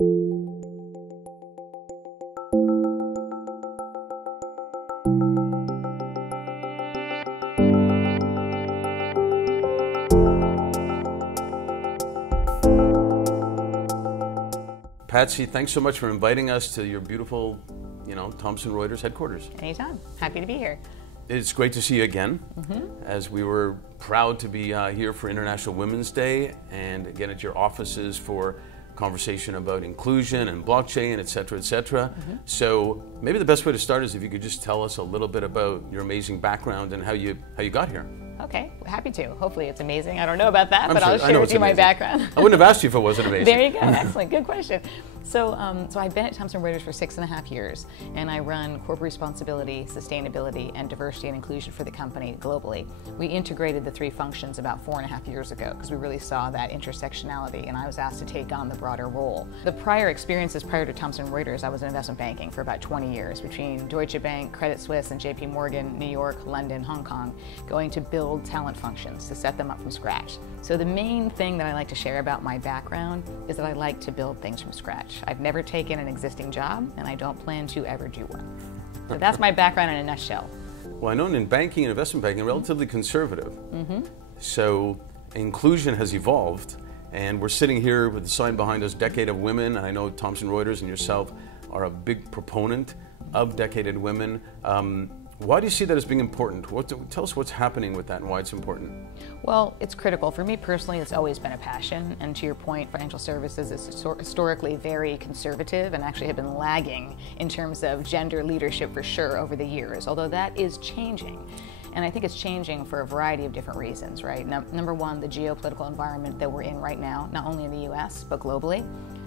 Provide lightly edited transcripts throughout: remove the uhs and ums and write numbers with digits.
Patsy, thanks so much for inviting us to your beautiful, Thomson Reuters headquarters. Anytime. Happy to be here. It's great to see you again, as we were proud to be here for International Women's Day, and again at your offices for conversation about inclusion and blockchain, et cetera, et cetera. So maybe the best way to start is if you could just tell us a little bit about your amazing background and how you got here. Okay, happy to. Hopefully it's amazing. I don't know about that, I'm but sure. I'll share with you my background. I wouldn't have asked you if it wasn't amazing. There you go. Excellent. Good question. So I've been at Thomson Reuters for 6.5 years, and I run corporate responsibility, sustainability, and diversity and inclusion for the company globally. We integrated the three functions about 4.5 years ago because we really saw that intersectionality, and I was asked to take on the broader role. The prior experiences prior to Thomson Reuters, I was in investment banking for about 20 years between Deutsche Bank, Credit Suisse, and JP Morgan, New York, London, Hong Kong, going to build talent functions to set them up from scratch. So the main thing that I like to share about my background is that I like to build things from scratch. I've never taken an existing job, and I don't plan to ever do one. So that's my background in a nutshell. Well, I know in banking and investment banking, relatively conservative. So inclusion has evolved, and we're sitting here with the sign behind us, Decade of Women. And I know Thomson Reuters and yourself are a big proponent of Decade of Women. Why do you see that as being important? Tell us what's happening with that and why it's important. Well, it's critical. For me personally, it's always been a passion. And to your point, financial services is historically very conservative and actually have been lagging in terms of gender leadership for sure over the years, although that is changing. And I think it's changing for a variety of different reasons, right? Number one, the geopolitical environment that we're in right now, not only in the US, but globally.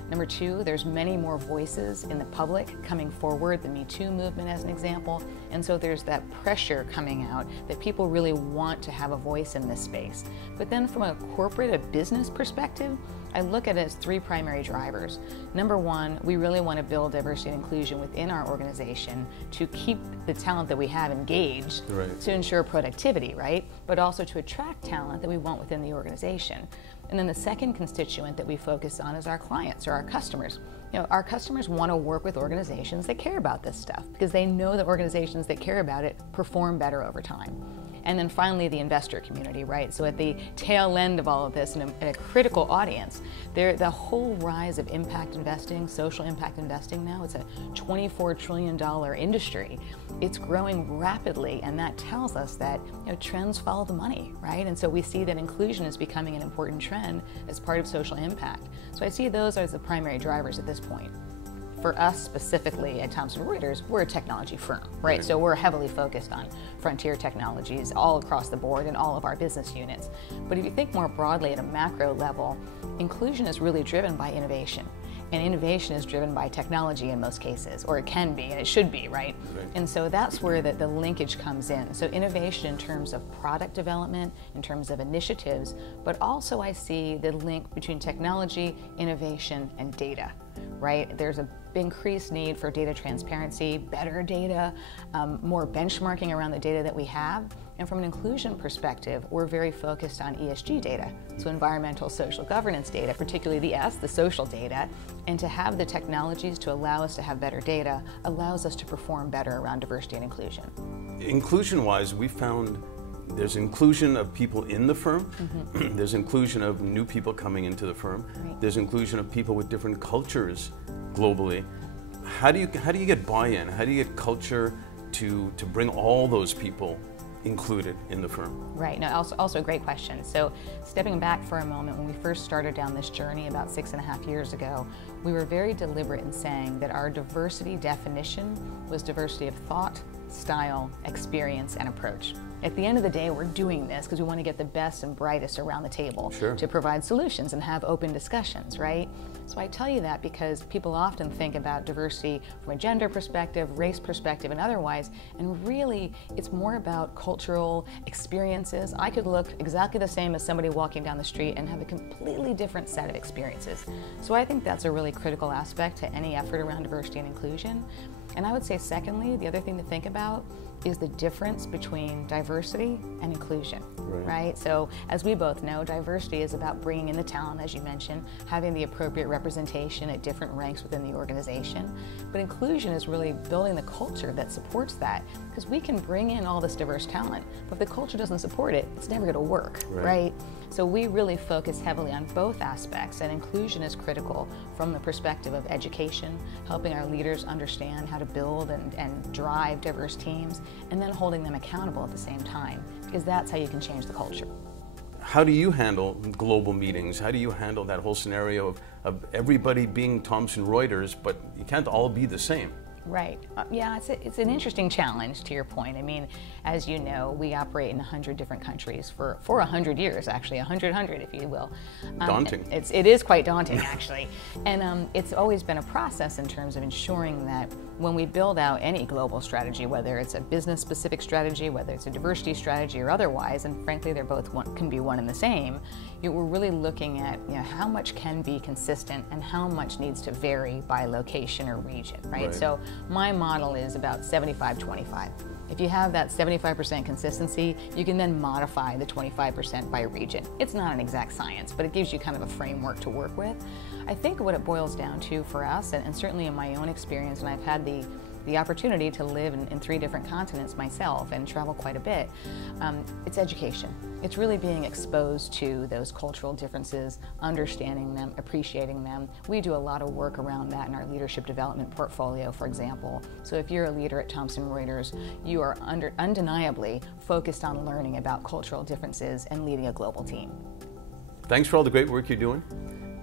Number two, there's many more voices in the public coming forward, the Me Too movement as an example, and so there's that pressure coming out that people really want to have a voice in this space. But then from a corporate, a business perspective, I look at it as three primary drivers. Number one, we really want to build diversity and inclusion within our organization to keep the talent that we have engaged, to ensure productivity, right? But also to attract talent that we want within the organization. And then the second constituent that we focus on is our clients or our customers. Our customers want to work with organizations that care about this stuff because they know that organizations that care about it perform better over time. And then finally, the investor community, right? So at the tail end of all of this, and a critical audience, the whole rise of impact investing, social impact investing now, it's a $24 trillion industry. It's growing rapidly, and that tells us that trends follow the money, right? And so we see that inclusion is becoming an important trend as part of social impact. So I see those as the primary drivers at this point. For us specifically at Thomson Reuters, we're a technology firm, right? So we're heavily focused on frontier technologies all across the board in all of our business units. But if you think more broadly at a macro level, inclusion is really driven by innovation. And innovation is driven by technology in most cases, or it can be, and it should be, right? And so that's where the linkage comes in. So innovation in terms of product development, in terms of initiatives, but also I see the link between technology, innovation, and data, right? There's an increased need for data transparency, better data, more benchmarking around the data that we have. And from an inclusion perspective, we're very focused on ESG data, so environmental, social governance data, particularly the S, the social data, and to have the technologies to allow us to have better data allows us to perform better around diversity and inclusion. Inclusion-wise, we found there's inclusion of people in the firm, there's inclusion of new people coming into the firm, there's inclusion of people with different cultures globally. How do you get buy-in? How do you get culture to bring all those people included in the firm? Right, no, also a great question. So stepping back for a moment, when we first started down this journey about 6.5 years ago, we were very deliberate in saying that our diversity definition was diversity of thought, style, experience, and approach. At the end of the day, we're doing this because we want to get the best and brightest around the table to provide solutions and have open discussions, right? So I tell you that because people often think about diversity from a gender perspective, race perspective, and otherwise, and really it's more about cultural experiences. I could look exactly the same as somebody walking down the street and have a completely different set of experiences. So I think that's a really critical aspect to any effort around diversity and inclusion. And I would say secondly, the other thing to think about is the difference between diversity and inclusion, Right. right? So as we both know, diversity is about bringing in the talent, as you mentioned, having the appropriate representation at different ranks within the organization. But inclusion is really building the culture that supports that, because we can bring in all this diverse talent, but if the culture doesn't support it, it's never going to work, right? So we really focus heavily on both aspects, and inclusion is critical from the perspective of education, helping our leaders understand how to build and drive diverse teams, and then holding them accountable at the same time, because that's how you can change the culture. How do you handle global meetings? How do you handle that whole scenario of everybody being Thomson Reuters, but you can't all be the same? Right. Yeah, it's an interesting challenge, to your point. I mean, as you know, we operate in 100 different countries for 100 years, actually, 100, if you will. Daunting. It is quite daunting, actually. And it's always been a process in terms of ensuring that when we build out any global strategy, whether it's a business-specific strategy, whether it's a diversity strategy or otherwise, and frankly, they're both can be one and the same, we're really looking at how much can be consistent and how much needs to vary by location or region, right? So my model is about 75-25. If you have that 75% consistency, you can then modify the 25% by region. It's not an exact science, but it gives you kind of a framework to work with. I think what it boils down to for us, and certainly in my own experience, and I've had the opportunity to live in 3 different continents myself and travel quite a bit, it's education. It's really being exposed to those cultural differences, understanding them, appreciating them. We do a lot of work around that in our leadership development portfolio, for example. So if you're a leader at Thomson Reuters, you are undeniably focused on learning about cultural differences and leading a global team. Thanks for all the great work you're doing,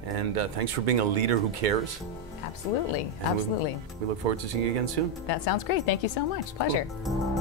and thanks for being a leader who cares. Absolutely, And absolutely. We look forward to seeing you again soon. That sounds great. Thank you so much. Pleasure. Cool.